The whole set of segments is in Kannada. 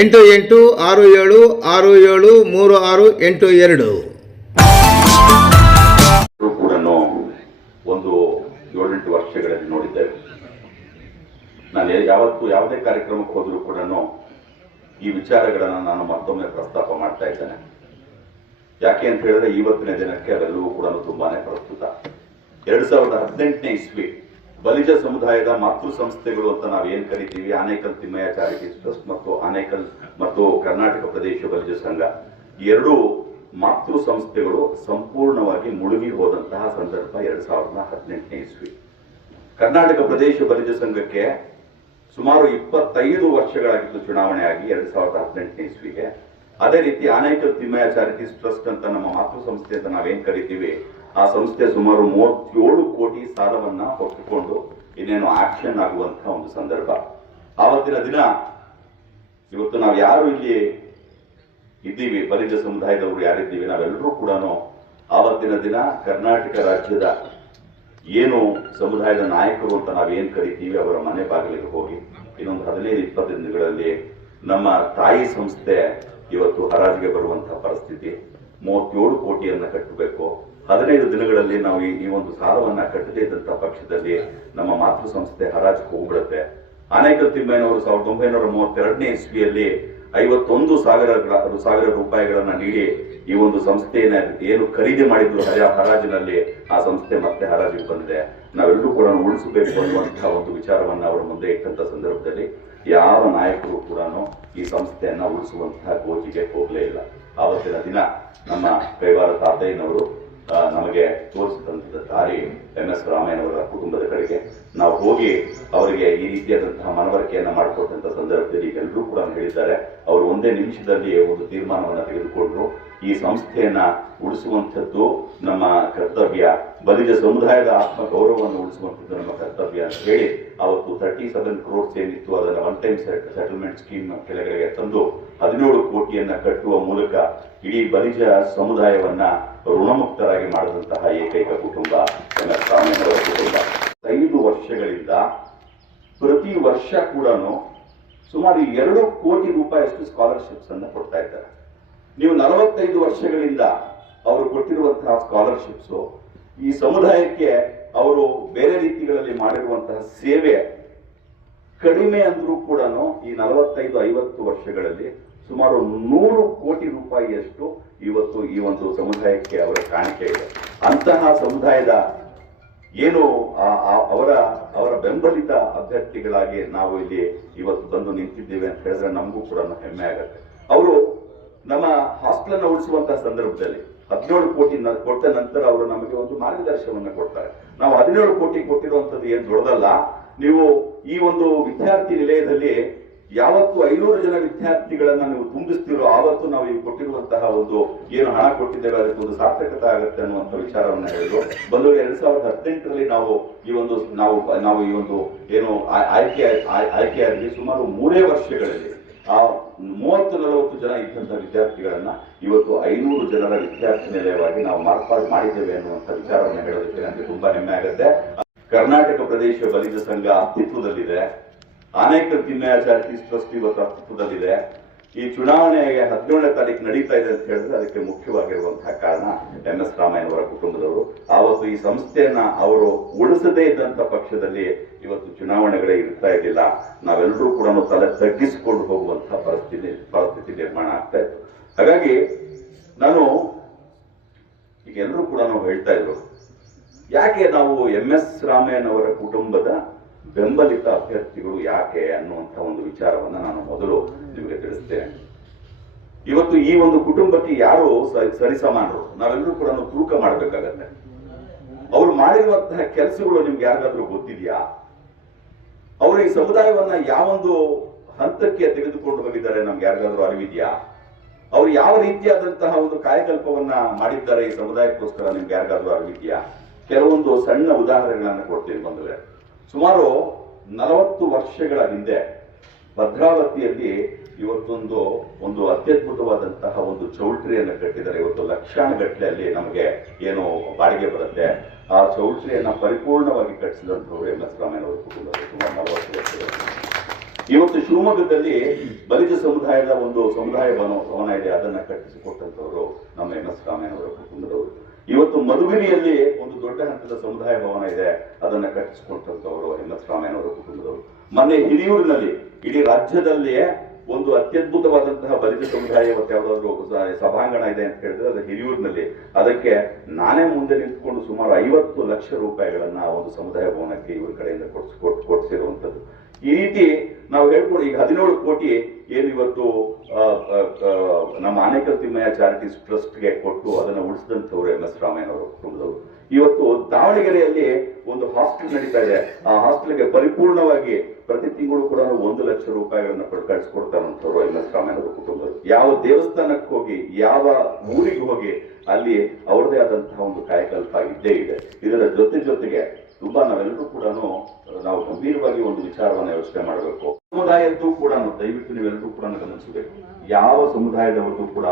ಎಂಟು ಎಂಟು ಆರು ಏಳು ಆರು ಏಳು ಮೂರು ಆರು ಎಂಟು ಎರಡು. ಕೂಡ ಒಂದು ಏಳೆಂಟು ವರ್ಷಗಳಲ್ಲಿ ನೋಡಿದ್ದೇವೆ. ನಾನು ಯಾವತ್ತು ಯಾವುದೇ ಕಾರ್ಯಕ್ರಮಕ್ಕೆ ಹೋದರೂ ಕೂಡ ಈ ವಿಚಾರಗಳನ್ನು ನಾನು ಮತ್ತೊಮ್ಮೆ ಪ್ರಸ್ತಾಪ ಮಾಡ್ತಾ ಇದ್ದೇನೆ. ಯಾಕೆ ಅಂತ ಹೇಳಿದ್ರೆ ಇವತ್ತಿನ ದಿನಕ್ಕೆ ಅವೆಲ್ಲವೂ ಕೂಡ ತುಂಬಾನೇ ಪ್ರಸ್ತುತ. ಎರಡ್ ಸಾವಿರದ ಹದಿನೆಂಟನೇ ಇಸ್ವಿ ಬಲಿಜ ಸಮುದಾಯದ ಮಾತೃ ಸಂಸ್ಥೆಗಳು ಅಂತ ನಾವು ಏನ್ ಕರಿತೀವಿ? ಆನೇಕಲ್ ತಿಮ್ಮಯ್ಯ ಟ್ರಸ್ಟ್ ಮತ್ತು ಆನೇಕಲ್ ಮತ್ತು ಕರ್ನಾಟಕ ಪ್ರದೇಶ ಬಲಿಜ ಸಂಘ. ಎರಡೂ ಮಾತೃ ಸಂಸ್ಥೆಗಳು ಸಂಪೂರ್ಣವಾಗಿ ಮುಳುಗಿ ಹೋದಂತಹ ಸಂದರ್ಭ ಎರಡ್ ಸಾವಿರದ ಹದಿನೆಂಟನೇ ಇಸ್ವಿ. ಕರ್ನಾಟಕ ಪ್ರದೇಶ ಬಲಿಜ ಸಂಘಕ್ಕೆ ಸುಮಾರು ಇಪ್ಪತ್ತೈದು ವರ್ಷಗಳಾಗಿತ್ತು ಚುನಾವಣೆ ಆಗಿ ಎರಡ್ ಸಾವಿರದ ಹದಿನೆಂಟನೇ ಇಸ್ವಿಗೆ ಅದೇ ರೀತಿ ಆನೈಕಲ್ ತಿಮ್ಮಯ್ಯ ಚಾರಿಟೀಸ್ ಟ್ರಸ್ಟ್ ಅಂತ ನಮ್ಮ ಮಾತೃ ಸಂಸ್ಥೆ ಅಂತ ನಾವೇನ್ ಕರಿತೀವಿ, ಆ ಸಂಸ್ಥೆ ಸುಮಾರು ಮೂವತ್ತೇಳು ಕೋಟಿ ಸಾಲವನ್ನ ಹೊತ್ತುಕೊಂಡು ಇನ್ನೇನು ಆಕ್ಷನ್ ಆಗುವಂತಹ ಒಂದು ಸಂದರ್ಭ. ಆವತ್ತಿನ ದಿನ ಇವತ್ತು ನಾವು ಯಾರು ಇಲ್ಲಿ ಇದ್ದೀವಿ, ಬಲಿಜ ಸಮುದಾಯದವರು ಯಾರಿದ್ದೀವಿ, ನಾವೆಲ್ಲರೂ ಕೂಡ ಆವತ್ತಿನ ದಿನ ಕರ್ನಾಟಕ ರಾಜ್ಯದ ಏನು ಸಮುದಾಯದ ನಾಯಕರು ಅಂತ ನಾವೇನು ಕರಿತೀವಿ ಅವರ ಮನೆ ಬಾಗಿಲಿಗೆ ಹೋಗಿ, ಇನ್ನೊಂದು ಹದಿನೈದು ಇಪ್ಪತ್ತು ದಿನಗಳಲ್ಲಿ ನಮ್ಮ ತಾಯಿ ಸಂಸ್ಥೆ ಇವತ್ತು ಹರಾಜಿಗೆ ಬರುವಂತಹ ಪರಿಸ್ಥಿತಿ. ಮೂವತ್ತೇಳು ಕೋಟಿಯನ್ನ ಕಟ್ಟಬೇಕು. ಹದಿನೈದು ದಿನಗಳಲ್ಲಿ ನಾವು ಈ- ಒಂದು ಸಾಲವನ್ನ ಕಟ್ಟದೇ ಇದ್ದಂತಹ ಪಕ್ಷದಲ್ಲಿ ನಮ್ಮ ಮಾತೃ ಸಂಸ್ಥೆ ಹರಾಜಿಗೆ ಹೋಗ್ಬಿಡುತ್ತೆ ಅನೇಕ ತಿಂಬೈನೂರು, ಸಾವಿರದ ಒಂಬೈನೂರ ಮೂವತ್ತೆರಡನೇ ಇಸ್ವಿಯಲ್ಲಿ ಐವತ್ತೊಂದು ಸಾವಿರ ಸಾವಿರ ರೂಪಾಯಿಗಳನ್ನ ನೀಡಿ ಈ ಒಂದು ಸಂಸ್ಥೆಯನ್ನ ಏನು ಖರೀದಿ ಮಾಡಿದ್ರು ಹರ- ಹರಾಜಿನಲ್ಲಿ ಆ ಸಂಸ್ಥೆ ಮತ್ತೆ ಹರಾಜಿಗೆ ಬಂದಿದೆ. ನಾವೆಲ್ಲರೂ ಕೂಡ ಉಳಿಸಬೇಕು ಅನ್ನುವಂತಹ ಒಂದು ವಿಚಾರವನ್ನ ಅವರ ಮುಂದೆ ಇಟ್ಟಂತ ಸಂದರ್ಭದಲ್ಲಿ ಯಾವ ನಾಯಕರು ಕೂಡ ಈ ಸಂಸ್ಥೆಯನ್ನ ಉಳಿಸುವಂತಹ ಕೋಚಿಗೆ ಹೋಗಲೇ ಇಲ್ಲ. ಆವತ್ತಿನ ದಿನ ನಮ್ಮ ಕೈವಾರ ತಾತಯ್ಯನವರು ನಮಗೆ ತೋರಿಸಿದಂತಹ ದಾರಿ ಎಂ ಎಸ್ ರಾಮಯ್ಯನವರ ಕುಟುಂಬದ ಕಡೆಗೆ. ನಾವು ಹೋಗಿ ಅವರಿಗೆ ಈ ರೀತಿಯಾದಂತಹ ಮನವರಿಕೆಯನ್ನ ಮಾಡಿಕೊಟ್ಟಂತ ಸಂದರ್ಭದಲ್ಲಿ ಎಲ್ಲರೂ ಕೂಡ ಹೇಳಿದ್ದಾರೆ. ಅವರು ಒಂದೇ ನಿಮಿಷದಲ್ಲಿ ಒಂದು ತೀರ್ಮಾನವನ್ನು ತೆಗೆದುಕೊಂಡ್ರು. ಈ ಸಂಸ್ಥೆಯನ್ನ ಉಳಿಸುವಂಥದ್ದು ನಮ್ಮ ಕರ್ತವ್ಯ. ಬಲಿಜ ಸಮುದಾಯದ ಆತ್ಮ ಗೌರವವನ್ನು ಉಳಿಸುವಂಥದ್ದು ನಮ್ಮ ಕರ್ತವ್ಯ ಅಂತ ಹೇಳಿ ಅವತ್ತು ತರ್ಟಿ ಸೆವೆನ್ ಕ್ರೋರ್ಸ್ ಏನಿತ್ತು ಅದನ್ನು ಒನ್ ಟೈಮ್ ಸೆಟಲ್ಮೆಂಟ್ ಸ್ಕೀಮ್ ಕೆಳಗಡೆಗೆ ತಂದು ಹದಿನೇಳು ಕೋಟಿಯನ್ನ ಕಟ್ಟುವ ಮೂಲಕ ಇಡೀ ಬಲಿಜ ಸಮುದಾಯವನ್ನ ಋಣಮುಕ್ತರಾಗಿ ಮಾಡಿದಂತಹ ಏಕೈಕ ಕುಟುಂಬ ಕುಟುಂಬ. ಐದು ವರ್ಷಗಳಿಂದ ಪ್ರತಿ ವರ್ಷ ಕೂಡ ಸುಮಾರು ಎರಡು ಕೋಟಿ ರೂಪಾಯಿಯಷ್ಟು ಸ್ಕಾಲರ್ಶಿಪ್ಸ್ ಅನ್ನು ಕೊಡ್ತಾ ಇದ್ದಾರೆ. ನೀವು ನಲವತ್ತೈದು ವರ್ಷಗಳಿಂದ ಅವರು ಕೊಟ್ಟಿರುವಂತಹ ಸ್ಕಾಲರ್ಶಿಪ್ಸ್, ಈ ಸಮುದಾಯಕ್ಕೆ ಅವರು ಬೇರೆ ರೀತಿಗಳಲ್ಲಿ ಮಾಡಿರುವಂತಹ ಸೇವೆ ಕಡಿಮೆ ಅಂದ್ರೂ ಕೂಡ ಈ ನಲವತ್ತೈದು, ಐವತ್ತು ವರ್ಷಗಳಲ್ಲಿ ಸುಮಾರು ನೂರು ಕೋಟಿ ರೂಪಾಯಿಯಷ್ಟು ಇವತ್ತು ಈ ಒಂದು ಸಮುದಾಯಕ್ಕೆ ಅವರ ಕಾಣಿಕೆ ಇದೆ. ಅಂತಹ ಸಮುದಾಯದ ಏನು ಅವರ ಅವರ ಬೆಂಬಲಿತ ಅಭ್ಯರ್ಥಿಗಳಾಗಿ ನಾವು ಇಲ್ಲಿ ಇವತ್ತು ಬಂದು ನಿಂತಿದ್ದೇವೆ ಅಂತ ಹೇಳಿದ್ರೆ ನಮಗೂ ಕೂಡ ಹೆಮ್ಮೆ ಆಗತ್ತೆ. ಅವರು ನಮ್ಮ ಹಾಸ್ಟೆಲ್ ಉಳಿಸುವಂತಹ ಸಂದರ್ಭದಲ್ಲಿ ಹದಿನೇಳು ಕೋಟಿ ಕೊಟ್ಟ ನಂತರ ಅವರು ನಮಗೆ ಒಂದು ಮಾರ್ಗದರ್ಶನವನ್ನು ಕೊಡ್ತಾರೆ. ನಾವು ಹದಿನೇಳು ಕೋಟಿ ಕೊಟ್ಟಿರುವಂತದ್ದು ಏನು ದೊಡ್ಡದಲ್ಲ, ನೀವು ಈ ಒಂದು ವಿದ್ಯಾರ್ಥಿ ನಿಲಯದಲ್ಲಿ ಯಾವತ್ತು ಐನೂರು ಜನ ವಿದ್ಯಾರ್ಥಿಗಳನ್ನ ನೀವು ತುಂಬಿಸ್ತೀರೋ ಆವತ್ತು ನಾವು ಈ ಕೊಟ್ಟಿರುವಂತಹ ಒಂದು ಏನು ಹಣ ಕೊಟ್ಟಿದ್ದೇವೆ, ಅದಕ್ಕೆ ಒಂದು ಸಾರ್ಥಕತೆ ಆಗುತ್ತೆ ಅನ್ನುವಂಥ ವಿಚಾರವನ್ನ ಹೇಳಿದ್ರು. ಬಂದು ಎರಡ್ ಸಾವಿರದ ಹದಿನೆಂಟರಲ್ಲಿ ನಾವು ಈ ಒಂದು ನಾವು ನಾವು ಈ ಒಂದು ಏನು ಆಯ್- ಆಯ್ಕೆ ಆಯ್- ಆಯ್ಕೆಯಾಗಿ ಸುಮಾರು ಮೂರೇ ವರ್ಷಗಳಲ್ಲಿ. ಆ ಮೂವತ್ತು ನಲವತ್ತು ಜನ ಇದ್ದಂಥ ವಿದ್ಯಾರ್ಥಿಗಳನ್ನ ಇವತ್ತು ಐನೂರು ಜನರ ವಿದ್ಯಾರ್ಥಿ ನಿಲಯವಾಗಿ ನಾವು ಮಾರ್ಪಾಡು ಮಾಡಿದ್ದೇವೆ ಅನ್ನುವಂತ ವಿಚಾರವನ್ನು ಹೇಳೋದಕ್ಕೆ ನನಗೆ ತುಂಬಾ ಹೆಮ್ಮೆ ಆಗುತ್ತೆ. ಕರ್ನಾಟಕ ಪ್ರದೇಶ ಬಲಿತ ಸಂಘ ಅಸ್ತಿತ್ವದಲ್ಲಿದೆ. ಅನೇಕ ತಿಮ್ಮಯ್ಯ ಚಾರಿಟೀಸ್ ಟ್ರಸ್ಟ್ ಇವತ್ತು ಅಸ್ತಿತ್ವದಲ್ಲಿದೆ. ಈ ಚುನಾವಣೆಗೆ ಹದಿನೇಳನೇ ತಾರೀಕು ನಡೀತಾ ಇದೆ ಅಂತ ಹೇಳಿದ್ರೆ ಅದಕ್ಕೆ ಮುಖ್ಯವಾಗಿರುವಂತಹ ಕಾರಣ ಎಂ ಎಸ್ ರಾಮಯ್ಯನವರ ಕುಟುಂಬದವರು. ಆವತ್ತು ಈ ಸಂಸ್ಥೆಯನ್ನ ಅವರು ಉಳಿಸದೇ ಇದ್ದಂತ ಪಕ್ಷದಲ್ಲಿ ಇವತ್ತು ಚುನಾವಣೆಗಳೇ ಇರ್ತಾ ಇರಲಿಲ್ಲ ನಾವೆಲ್ಲರೂ ಕೂಡ ತಲೆ ತಗ್ಗಿಸಿಕೊಂಡು ಹೋಗುವಂತಹ ಪರಿಸ್ಥಿತಿ ಪರಿಸ್ಥಿತಿ ನಿರ್ಮಾಣ ಆಗ್ತಾ ಇತ್ತು. ಹಾಗಾಗಿ ನಾನು ಈಗ ಎಲ್ಲರೂ ಕೂಡ ನಾವು ಹೇಳ್ತಾ ಇದ್ರು ಯಾಕೆ ನಾವು ಎಂ ಎಸ್ ರಾಮಯ್ಯನವರ ಕುಟುಂಬದ ಬೆಂಬಲಿತ ಅಭ್ಯರ್ಥಿಗಳು ಯಾಕೆ ಅನ್ನುವಂಥ ಒಂದು ವಿಚಾರವನ್ನ ನಾನು ಮೊದಲು ನಿಮಗೆ ತಿಳಿಸ್ತೇನೆ. ಇವತ್ತು ಈ ಒಂದು ಕುಟುಂಬಕ್ಕೆ ಯಾರು ಸರಿಸಮಾನರು? ನಾವೆಲ್ಲರೂ ಕೂಡ ತೂಕ ಮಾಡಬೇಕಾಗತ್ತೆ. ಅವರು ಮಾಡಿರುವಂತಹ ಕೆಲಸಗಳು ನಿಮ್ಗೆ ಯಾರಿಗಾದ್ರೂ ಗೊತ್ತಿದೆಯಾ? ಅವರು ಈ ಸಮುದಾಯವನ್ನ ಯಾವೊಂದು ಹಂತಕ್ಕೆ ತೆಗೆದುಕೊಂಡು ಹೋಗಿದ್ದಾರೆ ನಮ್ಗೆ ಯಾರಿಗಾದ್ರೂ ಅರಿವಿದೆಯಾ? ಅವರು ಯಾವ ರೀತಿಯಾದಂತಹ ಒಂದು ಕಾಯಕಲ್ಪವನ್ನ ಮಾಡಿದ್ದಾರೆ ಈ ಸಮುದಾಯಕ್ಕೋಸ್ಕರ ನಿಮ್ಗೆ ಯಾರಿಗಾದ್ರೂ ಅರಿವಿದೆಯಾ? ಕೆಲವೊಂದು ಸಣ್ಣ ಉದಾಹರಣೆಗಳನ್ನ ಕೊಡ್ತೀನಿ ಬಂದ್ರೆ. ಸುಮಾರು ನಲವತ್ತು ವರ್ಷಗಳ ಹಿಂದೆ ಭದ್ರಾವತಿಯಲ್ಲಿ ಇವತ್ತೊಂದು, ಒಂದು ಅತ್ಯದ್ಭುತವಾದಂತಹ ಒಂದು ಚೌಲ್ಟ್ರಿಯನ್ನು ಕಟ್ಟಿದ್ದಾರೆ. ಇವತ್ತು ಲಕ್ಷಾನುಗಟ್ಟಲೆ ಅಲ್ಲಿ ನಮಗೆ ಏನು ಬಾಡಿಗೆ ಬರುತ್ತೆ. ಆ ಚೌಲ್ಟ್ರಿಯನ್ನ ಪರಿಪೂರ್ಣವಾಗಿ ಕಟ್ಟಿಸಿದಂಥವ್ರು ಎಂ ಎಸ್ ರಾಮಯ್ಯನವರ ಕುಟುಂಬದ ಸುಮಾರು ನಲವತ್ತು ವರ್ಷಗಳ. ಇವತ್ತು ಶಿವಮೊಗ್ಗದಲ್ಲಿ ಬಲಿಜ ಸಮುದಾಯದ ಒಂದು ಸಮುದಾಯ ಭವನ ಇದೆ. ಅದನ್ನ ಕಟ್ಟಿಸಿಕೊಟ್ಟಂತವರು ನಮ್ಮ ಎಂ ಎಸ್ ರಾಮಯ್ಯನವರ ಕುಟುಂಬದವರು. ಇವತ್ತು ಮಧುಗಿರಿಯಲ್ಲಿ ಒಂದು ದೊಡ್ಡ ಹಂತದ ಸಮುದಾಯ ಭವನ ಇದೆ. ಅದನ್ನ ಕಟ್ಟಿಸಿಕೊಟ್ಟಂತವರು ಎಂ ಎಸ್ ರಾಮಯ್ಯನವರ ಕುಟುಂಬದವರು. ಮೊನ್ನೆ ಹಿರಿಯೂರಿನಲ್ಲಿ, ಇಡೀ ರಾಜ್ಯದಲ್ಲಿಯೇ ಒಂದು ಅತ್ಯದ್ಭುತವಾದಂತಹ ಬಲಿತ ಸಮುದಾಯ ಇವತ್ತು ಯಾವುದಾದ್ರು ಸಭಾಂಗಣ ಇದೆ ಅಂತ ಹೇಳಿದ್ರೆ ಅದು ಹಿರಿಯೂರಿನಲ್ಲಿ. ಅದಕ್ಕೆ ನಾನೇ ಮುಂದೆ ನಿಂತ್ಕೊಂಡು ಸುಮಾರು ಐವತ್ತು ಲಕ್ಷ ರೂಪಾಯಿಗಳನ್ನ ಆ ಒಂದು ಸಮುದಾಯ ಭವನಕ್ಕೆ ಇವ್ರ ಕಡೆಯಿಂದ ಕೊಡ್ಸ್ ಕೊಡ್ಸಿರುವಂತದ್ದು ಈ ರೀತಿ ನಾವು ಹೇಳ್ಕೊಂಡು ಈಗ ಹದಿನೇಳು ಕೋಟಿ ಏನು ಇವತ್ತು ನಮ್ಮ ಆನೇಕಲ್ ತಿಮ್ಮಯ್ಯ ಚಾರಿಟೀಸ್ ಟ್ರಸ್ಟ್ಗೆ ಕೊಟ್ಟು ಅದನ್ನ ಉಳಿಸಿದಂಥವ್ರು ಎಂ ಎಸ್ ರಾಮಯ್ಯನವರ ಕುಟುಂಬದವರು. ಇವತ್ತು ದಾವಣಗೆರೆಯಲ್ಲಿ ಒಂದು ಹಾಸ್ಟೆಲ್ ನಡೀತಾ ಇದೆ. ಆ ಹಾಸ್ಟೆಲ್ಗೆ ಪರಿಪೂರ್ಣವಾಗಿ ಪ್ರತಿ ತಿಂಗಳು ಲಕ್ಷ ರೂಪಾಯಿಗಳನ್ನ ಕಳಿಸ್ಕೊಡ್ತಾರಂಥವ್ರು ಎಂ ಎಸ್ ಕುಟುಂಬದವರು ಯಾವ ದೇವಸ್ಥಾನಕ್ಕೆ ಹೋಗಿ, ಯಾವ ಊರಿಗೆ ಹೋಗಿ ಅಲ್ಲಿ ಅವ್ರದೇ ಆದಂತಹ ಒಂದು ಕಾಯಕಲ್ಪ ಇದ್ದೇ ಇದೆ. ಇದರ ಜೊತೆ ಜೊತೆಗೆ ತುಂಬಾ ನಾವೆಲ್ಲರೂ ಕೂಡ ನಾವು ಗಂಭೀರವಾಗಿ ಒಂದು ವಿಚಾರವನ್ನ ಯೋಚನೆ ಮಾಡಬೇಕು. ಸಮುದಾಯದ್ದು ಕೂಡ ದಯವಿಟ್ಟು ನೀವೆಲ್ಲರೂ ಕೂಡ ಗಮನಿಸಬೇಕು ಯಾವ ಸಮುದಾಯದವರಿಗೂ ಕೂಡ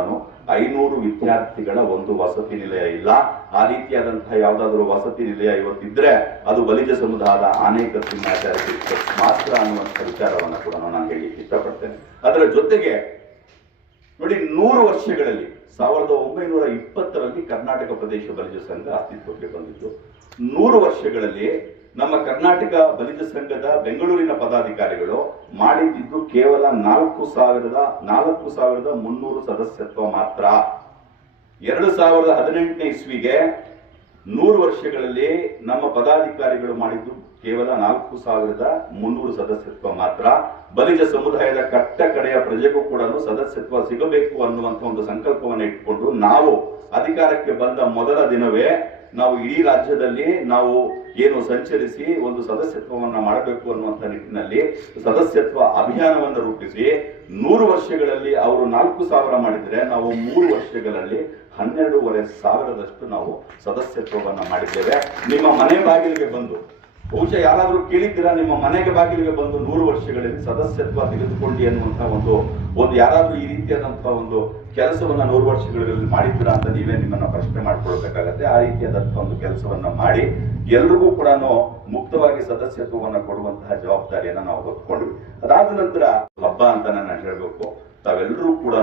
ಐನೂರು ವಿದ್ಯಾರ್ಥಿಗಳ ಒಂದು ವಸತಿ ನಿಲಯ ಇಲ್ಲ. ಆ ರೀತಿಯಾದಂತಹ ಯಾವ್ದಾದ್ರು ವಸತಿ ನಿಲಯ ಇವತ್ತಿದ್ರೆ ಅದು ಬಲಿಜ ಸಮುದಾಯದ ಅನೇಕ ಸಿಂಹಾಚಾರ್ಯ ಮಾತ್ರ ಅನ್ನುವಂಥ ವಿಚಾರವನ್ನು ಕೂಡ ನಾನು ಹೇಳಿ ಇಷ್ಟಪಡ್ತೇನೆ. ಅದರ ಜೊತೆಗೆ ನೋಡಿ, ನೂರು ವರ್ಷಗಳಲ್ಲಿ, ಸಾವಿರದ ಒಂಬೈನೂರ ಇಪ್ಪತ್ತರಲ್ಲಿ ಕರ್ನಾಟಕ ಪ್ರದೇಶ ಬಲಿಜ ಸಂಘ ಅಸ್ತಿತ್ವಕ್ಕೆ ಬಂದಿತ್ತು. ನೂರು ವರ್ಷಗಳಲ್ಲಿ ನಮ್ಮ ಕರ್ನಾಟಕ ಬಲಿಜ ಸಂಘದ ಬೆಂಗಳೂರಿನ ಪದಾಧಿಕಾರಿಗಳು ಮಾಡಿದ್ದು ಕೇವಲ ನಾಲ್ಕು ಸಾವಿರದ ನಾಲ್ಕು ಸಾವಿರದ ಮುನ್ನೂರು ಸದಸ್ಯತ್ವ ಮಾತ್ರ. ಎರಡು ಸಾವಿರದ ಹದಿನೆಂಟನೇ ಇಸ್ವಿಗೆ ನೂರು ವರ್ಷಗಳಲ್ಲಿ ನಮ್ಮ ಪದಾಧಿಕಾರಿಗಳು ಮಾಡಿದ್ದು ಕೇವಲ ನಾಲ್ಕು ಸಾವಿರದ ಮುನ್ನೂರು ಸದಸ್ಯತ್ವ ಮಾತ್ರ. ಬಲಿಜ ಸಮುದಾಯದ ಕಟ್ಟ ಕಡೆಯ ಪ್ರಜೆಗೂ ಕೂಡ ಸದಸ್ಯತ್ವ ಸಿಗಬೇಕು ಅನ್ನುವಂಥ ಒಂದು ಸಂಕಲ್ಪವನ್ನು ಇಟ್ಟುಕೊಂಡು ನಾವು ಅಧಿಕಾರಕ್ಕೆ ಬಂದ ಮೊದಲ ದಿನವೇ ನಾವು ಇಡೀ ರಾಜ್ಯದಲ್ಲಿ ನಾವು ಏನು ಸಂಚರಿಸಿ ಒಂದು ಸದಸ್ಯತ್ವವನ್ನು ಮಾಡಬೇಕು ಅನ್ನುವಂಥ ನಿಟ್ಟಿನಲ್ಲಿ ಸದಸ್ಯತ್ವ ಅಭಿಯಾನವನ್ನು ರೂಪಿಸಿ ನೂರು ವರ್ಷಗಳಲ್ಲಿ ಅವರು ನಾಲ್ಕು ಸಾವಿರ ಮಾಡಿದರೆ ನಾವು ಮೂರು ವರ್ಷಗಳಲ್ಲಿ ಹನ್ನೆರಡೂವರೆ ಸಾವಿರದಷ್ಟು ನಾವು ಸದಸ್ಯತ್ವವನ್ನು ಮಾಡಿದ್ದೇವೆ. ನಿಮ್ಮ ಮನೆ ಬಾಗಿಲಿಗೆ ಬಂದು, ಬಹುಶಃ ಯಾರಾದರೂ ಕೇಳಿದ್ದೀರಾ ನಿಮ್ಮ ಮನೆಗೆ ಬಾಗಿಲಿಗೆ ಬಂದು ನೂರು ವರ್ಷಗಳಲ್ಲಿ ಸದಸ್ಯತ್ವ ತೆಗೆದುಕೊಳ್ಳಿ ಅನ್ನುವಂಥ ಒಂದು ಒಂದು ಯಾರಾದರೂ ಈ ರೀತಿಯಾದಂಥ ಒಂದು ಕೆಲಸವನ್ನು ನೂರು ವರ್ಷಗಳಲ್ಲಿ ಮಾಡಿದ್ದೀರಾ ಅಂತ ನೀವೇ ನಿಮ್ಮನ್ನ ಪ್ರಶ್ನೆ ಮಾಡ್ಕೊಳ್ಬೇಕಾಗತ್ತೆ. ಆ ರೀತಿಯಾದಂಥ ಒಂದು ಕೆಲಸವನ್ನು ಮಾಡಿ ಎಲ್ರಿಗೂ ಕೂಡ ಮುಕ್ತವಾಗಿ ಸದಸ್ಯತ್ವವನ್ನು ಕೊಡುವಂತಹ ಜವಾಬ್ದಾರಿಯನ್ನ ನಾವು ಹೊತ್ಕೊಂಡ್ವಿ. ಅದಾದ ನಂತರ ಹಬ್ಬ ಅಂತ ನಾನು ಹೇಳಬೇಕು. ತಾವೆಲ್ಲರೂ ಕೂಡ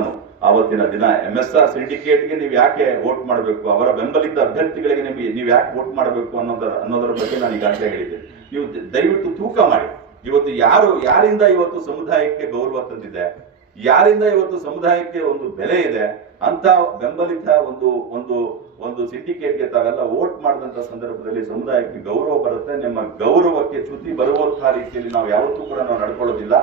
ಆವತ್ತಿನ ದಿನ ಎಂ ಎಸ್ ಆರ್ ಸಿಂಡಿಕೇಟ್ಗೆ ನೀವು ಯಾಕೆ ವೋಟ್ ಮಾಡಬೇಕು? ಅವರ ಬೆಂಬಲಿತ ಅಭ್ಯರ್ಥಿಗಳಿಗೆ ನಿಮಗೆ ನೀವು ಯಾಕೆ ವೋಟ್ ಮಾಡಬೇಕು ಅನ್ನೋದರ ಅನ್ನೋದರ ಬಗ್ಗೆ ನಾನು ಈಗಾಗಲೇ ಹೇಳಿದ್ದೆ. ನೀವು ದಯವಿಟ್ಟು ತೂಕ ಮಾಡಿ. ಇವತ್ತು ಯಾರು, ಯಾರಿಂದ ಇವತ್ತು ಸಮುದಾಯಕ್ಕೆ ಗೌರವ ತಂದಿದೆ? ಯಾರಿಂದ ಇವತ್ತು ಸಮುದಾಯಕ್ಕೆ ಒಂದು ಬೆಲೆ ಇದೆ, ಅಂತ ಬೆಂಬಲಿತ ಒಂದು ಒಂದು ಒಂದು ಸಿಂಡಿಕೇಟ್ಗೆ ತಾವೆಲ್ಲ ವೋಟ್ ಮಾಡಿದಂತ ಸಂದರ್ಭದಲ್ಲಿ ಸಮುದಾಯಕ್ಕೆ ಗೌರವ ಬರುತ್ತೆ. ನಿಮ್ಮ ಗೌರವಕ್ಕೆ ಚ್ಯುತಿ ಬರುವಂತಹ ರೀತಿಯಲ್ಲಿ ನಾವು ಯಾವತ್ತೂ ಕೂಡ ನಾವು ನಡ್ಕೊಳ್ಳೋದಿಲ್ಲ.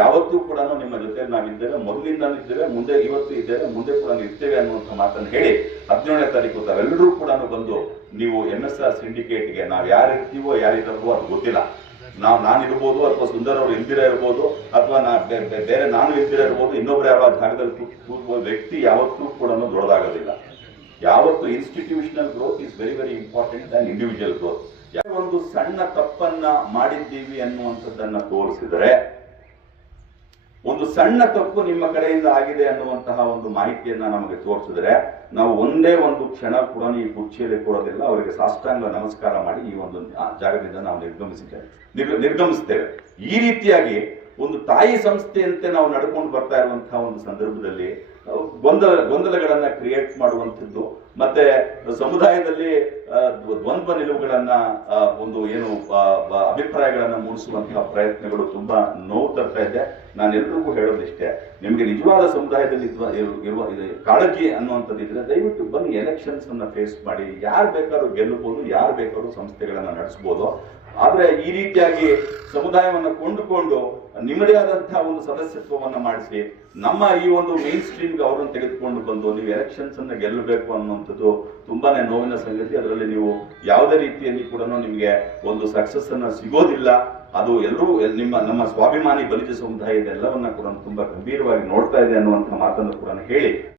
ಯಾವತ್ತೂ ಕೂಡ ನಿಮ್ಮ ಜೊತೆ ನಾವಿದ್ದೇವೆ ಮೊದಲಿಂದ ಇದ್ದೇವೆ, ಮುಂದೆ ಇವತ್ತು ಇದ್ದೇವೆ, ಮುಂದೆ ಕೂಡ ಇರ್ತೇವೆ ಅನ್ನುವಂಥ ಮಾತನ್ನು ಹೇಳಿ ಹದಿನೇಳನೇ ತಾರೀಕು ತಾವೆಲ್ಲರೂ ಕೂಡ ಬಂದು ನೀವು ಎನ್ ಎಸ್ ಆರ್ ಸಿಂಡಿಕೇಟ್ಗೆ ನಾವು ಯಾರಿರ್ತೀವೋ ಯಾರಿರಲ್ವೋ ಅದು ಗೊತ್ತಿಲ್ಲ. ನಾವು ನಾನು ಇರ್ಬೋದು ಅಥವಾ ಸುಂದರ್ ಅವರು ಇಲ್ದಿರ ಇರ್ಬೋದು ಅಥವಾ ನಾ ಬೇರೆ ನಾನು ಇಲ್ದಿರ ಇರ್ಬೋದು ಇನ್ನೊಬ್ರು ಯಾರೋ ಆ ಜಾಗದಲ್ಲಿ ಕೂತ್ಕೋ ವ್ಯಕ್ತಿ ಯಾವತ್ತೂ ಕೂಡ ದೊಡ್ಡದಾಗೋದಿಲ್ಲ. ಯಾವತ್ತು institutional growth is very very important than individual growth ಒಂದು ಸಣ್ಣ ತಪ್ಪನ್ನ ಮಾಡಿದ್ದೀವಿ ಅನ್ನುವಂಥದ್ದನ್ನ ತೋರಿಸಿದ್ರೆ ಒಂದು ಸಣ್ಣ ತಪ್ಪು ನಿಮ್ಮ ಕಡೆಯಿಂದ ಆಗಿದೆ ಅನ್ನುವಂತಹ ಒಂದು ಮಾಹಿತಿಯನ್ನ ನಮಗೆ ತೋರಿಸಿದ್ರೆ ನಾವು ಒಂದೇ ಒಂದು ಕ್ಷಣ ಕೂಡ ಈ ಕುರ್ಚಿಯಲ್ಲಿ ಕೊಡೋದಿಲ್ಲ, ಅವರಿಗೆ ಸಾಷ್ಟಾಂಗ ನಮಸ್ಕಾರ ಮಾಡಿ ಈ ಒಂದು ಜಾಗದಿಂದ ನಾವು ನಿರ್ಗಮಿಸಿದ್ದೇವೆ. ನಿರ್- ನಿರ್ಗಮಿಸ್ತೇವೆ ಈ ರೀತಿಯಾಗಿ ಒಂದು ತಾಯಿ ಸಂಸ್ಥೆಯಂತೆ ನಾವು ನಡ್ಕೊಂಡು ಬರ್ತಾ ಇರುವಂತಹ ಒಂದು ಸಂದರ್ಭದಲ್ಲಿ ಗೊಂದಲ, ಗೊಂದಲಗಳನ್ನ ಕ್ರಿಯೇಟ್ ಮಾಡುವಂಥದ್ದು ಮತ್ತೆ ಸಮುದಾಯದಲ್ಲಿ ದ್ವಂದ್ವ ನಿಲುವುಗಳನ್ನ ಒಂದು ಏನು ಅಭಿಪ್ರಾಯಗಳನ್ನ ಮೂಡಿಸುವಂತಹ ಪ್ರಯತ್ನಗಳು ತುಂಬಾ ನೋವು ತರ್ತಾ ಇದೆ. ನಾನು ಎಲ್ರಿಗೂ ಹೇಳೋದಿಷ್ಟೇ, ನಿಮಗೆ ನಿಜವಾದ ಸಮುದಾಯದಲ್ಲಿ ಇರುವ ಕಾಳಜಿ ಅನ್ನುವಂಥದ್ದು ಇದ್ರೆ ದಯವಿಟ್ಟು ಬನ್ನಿ ಎಲೆಕ್ಷನ್ಸ್ ಅನ್ನ ಫೇಸ್ ಮಾಡಿ, ಯಾರು ಬೇಕಾದ್ರೂ ಗೆಲ್ಲಬಹುದು, ಯಾರು ಬೇಕಾದ್ರೂ ಸಂಸ್ಥೆಗಳನ್ನ ನಡೆಸಬಹುದು ಆದ್ರೆ ಈ ರೀತಿಯಾಗಿ ಸಮುದಾಯವನ್ನು ಕೊಂಡುಕೊಂಡು ನಿಮ್ಮದೇ ಆದಂತಹ ಒಂದು ಸದಸ್ಯತ್ವವನ್ನು ಮಾಡಿಸಿ ನಮ್ಮ ಈ ಒಂದು ಮೇನ್ ಸ್ಟ್ರೀಮ್ಗೆ ಅವರನ್ನು ತೆಗೆದುಕೊಂಡು ಬಂದು ನೀವು ಎಲೆಕ್ಷನ್ಸ್ ಅನ್ನ ಗೆಲ್ಲಬೇಕು ಅನ್ನುವಂಥದ್ದು ತುಂಬಾನೇ ನೋವಿನ ಸಂಗತಿ. ಅದರಲ್ಲಿ ನೀವು ಯಾವುದೇ ರೀತಿಯಲ್ಲಿ ಕೂಡ ನಿಮಗೆ ಒಂದು ಸಕ್ಸಸ್ ಅನ್ನ ಸಿಗೋದಿಲ್ಲ. ಅದು ಎಲ್ಲರೂ ಎಲ್- ನಿಮ್ಮ ನಮ್ಮ ಸ್ವಾಭಿಮಾನಿ ಬಲಿತ ಸಮುದಾಯ ಇದೆಲ್ಲವನ್ನ ಕೂಡ ತುಂಬಾ ಗಂಭೀರವಾಗಿ ನೋಡ್ತಾ ಇದೆ ಅನ್ನುವಂತಹ ಮಾತನ್ನು ಕೂಡ ಹೇಳಿ.